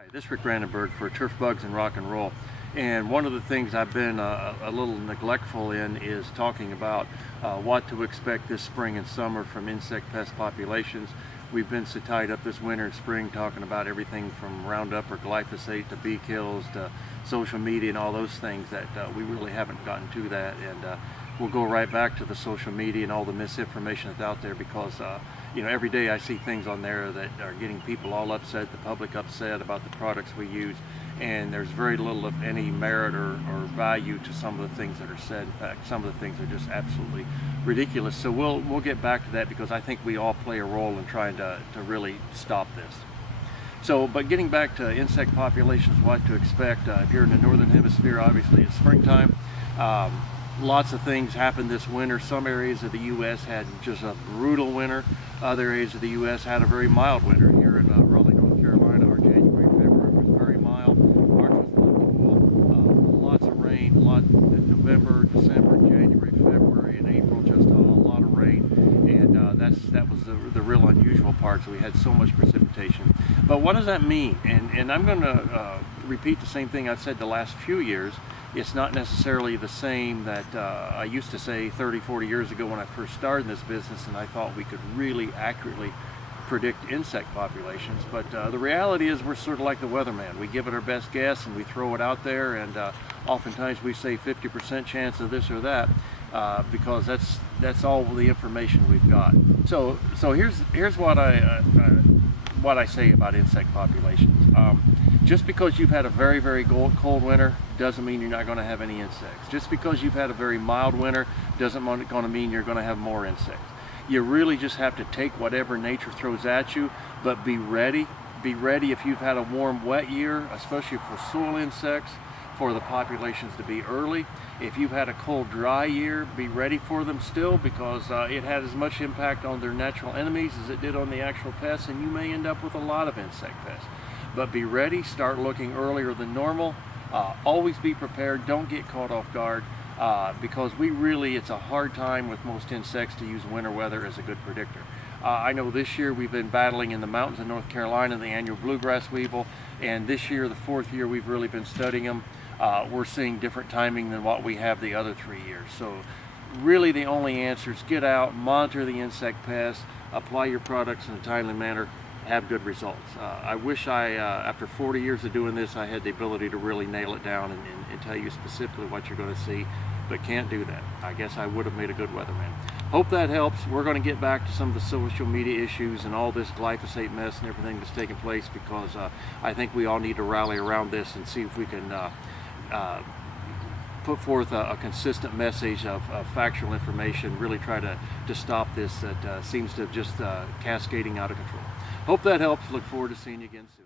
Hi, this is Rick Brandenburg for Turf Bugs and Rock and Roll. And one of the things I've been a little neglectful in is talking about what to expect this spring and summer from insect pest populations. We've been so tied up this winter and spring talking about everything from Roundup or glyphosate to bee kills to social media and all those things that we really haven't gotten to that. And we'll go right back to the social media and all the misinformation that's out there because you know, every day I see things on there that are getting people all upset, the public upset about the products we use, and there's very little of any merit or value to some of the things that are said. In fact, some of the things are just absolutely ridiculous. So we'll get back to that because I think we all play a role in trying to really stop this. So, but getting back to insect populations, what to expect. If you're in the northern hemisphere, obviously it's springtime. Lots of things happened this winter. Some areas of the U.S. had just a brutal winter. Other areas of the U.S. had a very mild winter. Here in Raleigh, North Carolina, our January, February was very mild. March was a little cool. Lots of rain. November, December, January, February, and April, just a lot of rain. And that was the real unusual part. So we had so much precipitation. But what does that mean? And I'm going to repeat the same thing I've said the last few years. It's not necessarily the same that I used to say 30, 40 years ago when I first started in this business, and I thought we could really accurately predict insect populations. But the reality is we're sort of like the weatherman. We give it our best guess and we throw it out there, and oftentimes we say 50% chance of this or that because that's all the information we've got. So here's what I say about insect populations. Just because you've had a very, very cold winter doesn't mean you're not going to have any insects. Just because you've had a very mild winter doesn't going to mean you're going to have more insects. You really just have to take whatever nature throws at you, but be ready. Be ready if you've had a warm, wet year, especially for soil insects, for the populations to be early. If you've had a cold, dry year, be ready for them still because it had as much impact on their natural enemies as it did on the actual pests, and you may end up with a lot of insect pests. But be ready, start looking earlier than normal. Always be prepared, don't get caught off guard because it's a hard time with most insects to use winter weather as a good predictor. I know this year we've been battling in the mountains of North Carolina, the annual bluegrass weevil, and this year, the fourth year we've really been studying them. We're seeing different timing than what we have the other 3 years. So really the only answer is get out, monitor the insect pests, apply your products in a timely manner, have good results. I wish after 40 years of doing this, I had the ability to really nail it down and tell you specifically what you're going to see, but can't do that. I guess I would have made a good weatherman. Hope that helps. We're going to get back to some of the social media issues and all this glyphosate mess and everything that's taking place because I think we all need to rally around this and see if we can put forth a consistent message of factual information, really try to stop this that seems to just cascading out of control. Hope that helps. Look forward to seeing you again soon.